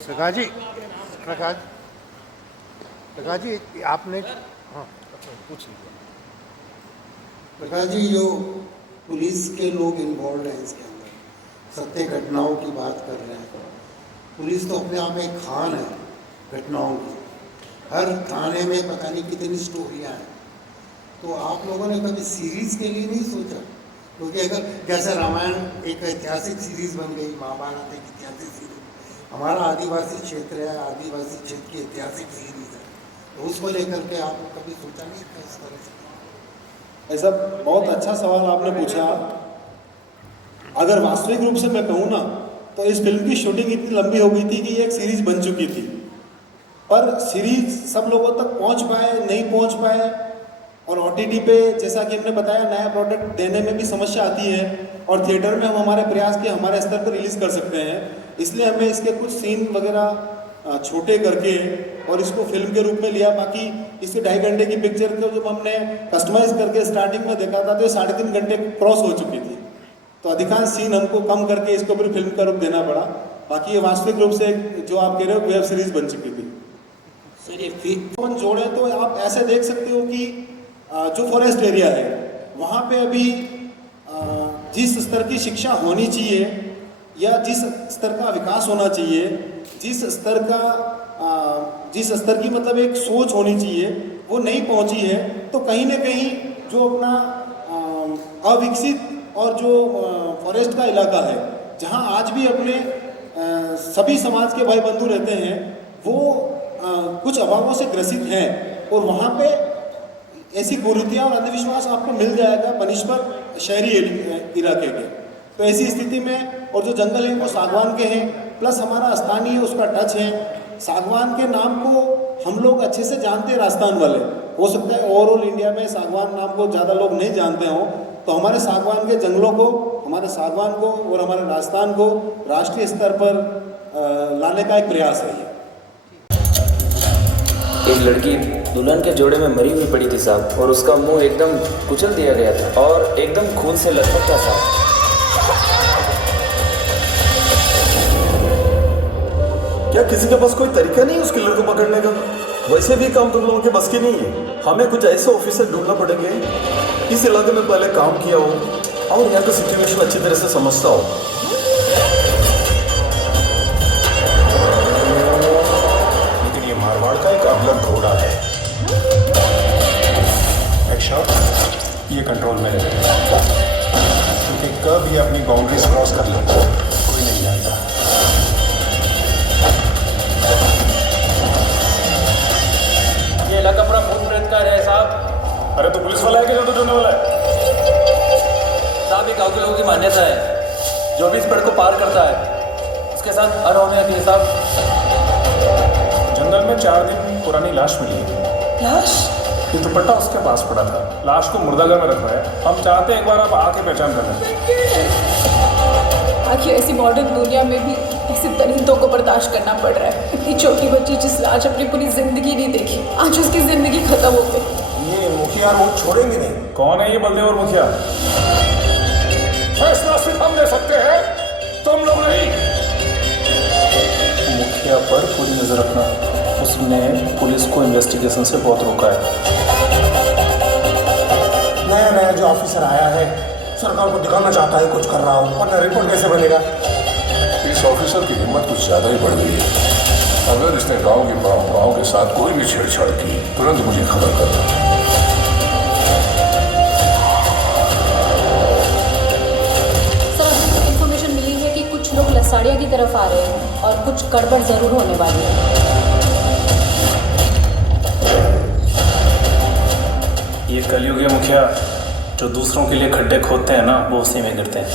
प्रकाश जी, प्रकाश प्रकाश जी, आपने हाँ पूछ लीजिए। प्रकाश जी, जो पुलिस के लोग इन्वॉल्व हैं इसके अंदर, सत्य घटनाओं की बात कर रहे हैं। पुलिस तो अपने आप में एक खान है घटनाओं की। हर थाने में पता नहीं कितनी स्टोरियाँ हैं। तो आप लोगों ने कभी सीरीज के लिए नहीं सोचा? क्योंकि अगर जैसे रामायण एक ऐतिहासिक सीरीज बन गई, महाभारत एक ऐतिहासिक सीरीज, हमारा आदिवासी क्षेत्र है, आदिवासी क्षेत्र की ऐतिहासिक सीरीज है, तो उसको लेकर के आप कभी सोचा नहीं था इस तरह से? ऐसा बहुत अच्छा सवाल आपने पूछा। अगर वास्तविक रूप से मैं कहूँ ना, तो इस फिल्म की शूटिंग इतनी लंबी हो गई थी कि ये एक सीरीज बन चुकी थी, पर सीरीज सब लोगों तक पहुँच पाए नहीं पहुँच पाए। और OTT पे जैसा कि हमने बताया, नया प्रोडक्ट देने में भी समस्या आती है, और थिएटर में हम हमारे प्रयास के हमारे स्तर पर रिलीज़ कर सकते हैं। इसलिए हमें इसके कुछ सीन वगैरह छोटे करके और इसको फिल्म के रूप में लिया। बाकी इसके 2.5 घंटे की पिक्चर को जब हमने कस्टमाइज करके स्टार्टिंग में देखा था तो ये 3.5 घंटे क्रॉस हो चुकी थी। तो अधिकांश सीन हमको कम करके इसको पूरी फिल्म का रूप देना पड़ा। बाकी ये वास्तविक रूप से जो आप कह रहे हो वेब सीरीज बन चुकी थी। सर, ये फिल्म जोड़े तो आप ऐसे देख सकते हो कि जो फॉरेस्ट एरिया है वहाँ पे अभी जिस स्तर की शिक्षा होनी चाहिए या जिस स्तर का विकास होना चाहिए, जिस स्तर की मतलब एक सोच होनी चाहिए, वो नहीं पहुंची है। तो कहीं ना कहीं जो अपना अविकसित और जो फॉरेस्ट का इलाका है, जहां आज भी अपने सभी समाज के भाई बंधु रहते हैं, वो कुछ अभावों से ग्रसित हैं। और वहाँ पे ऐसी कुरीतियाँ और अंधविश्वास आपको मिल जाएगा बनिस्बत शहरी इलाके के। तो ऐसी स्थिति में, और जो जंगल हैं वो सागवान के हैं, प्लस हमारा स्थानीय उसका टच है। सागवान के नाम को हम लोग अच्छे से जानते हैं, राजस्थान वाले। हो सकता है ओवरऑल इंडिया में सागवान नाम को ज़्यादा लोग नहीं जानते हों। तो हमारे सागवान के जंगलों को, हमारे सागवान को और हमारे राजस्थान को राष्ट्रीय स्तर पर लाने का एक प्रयास है। एक लड़की दुल्हन के जोड़े में मरी हुई पड़ी थी साहब, और उसका मुंह एकदम कुचल दिया गया था और एकदम खून से लथपथ था साहब। क्या किसी के पास कोई तरीका नहीं है उस किलर को पकड़ने का? वैसे भी काम तुम लोगों के बस की नहीं है। हमें कुछ ऐसे ऑफिसर ढूंढना पड़ेंगे इस इलाके में पहले काम किया हो और यहाँ का सिचुएशन अच्छी तरह से समझता हो। लेकिन ये मारवाड़ का एक अवलग घोड़ा है। ये कंट्रोल में रहेगा, क्योंकि कब ये अपनी बाउंड्रीज क्रॉस कर लेता कोई नहीं जानता। ये इलाका पूरा भूत प्रेत का है साहब। अरे तो पुलिस वाला है कि जो ढूंढने वाला है? साहब, ये गाँव के लोगों की मान्यता है, जो भी इस पेड़ को पार करता है उसके साथ अनहोनी आती है साहब। जंगल में 4 दिन पुरानी लाश मिली है। लाश? ये दुपट्टा उसके पास पड़ा था। लाश को मुर्दाघर में रखा है। हम चाहते हैं एक बार आप आके पहचान कर लें। आखिर ऐसी मॉडर्न दुनिया में भी ऐसे दरिंदों को बर्दाश्त करना पड़ रहा है। इतनी छोटी बच्ची जिसने आज अपनी पूरी जिंदगी नहीं देखी, आज उसकी जिंदगी खत्म हो गई। ये मुखिया वो छोड़ेंगे नहीं। कौन है ये बलदेव और मुखिया? फैसला सिर्फ हम ले सकते हैं, तुम लोग नहीं। मुखिया पर पूरी नजर रखना। उसने पुलिस को इन्वेस्टिगेशन से बहुत रोका है। नया नया जो ऑफिसर आया है, सरकार को दिखाना चाहता है कुछ कर रहा हूँ, वरना रिपोर्ट कैसे बनेगा? इस ऑफिसर की हिम्मत कुछ ज़्यादा ही बढ़ गई है। अगर इसने गांव की परंपराओं के साथ कोई भी छेड़छाड़ की, तुरंत मुझे खबर करना। सर, इन्फॉर्मेशन मिली है कि कुछ लोग लसाड़िया की तरफ आ रहे हैं और कुछ गड़बड़ जरूर होने वाली है। ये कलयुग है मुखिया, जो दूसरों के लिए खड्डे खोदते हैं ना, वो उसी में गिरते हैं।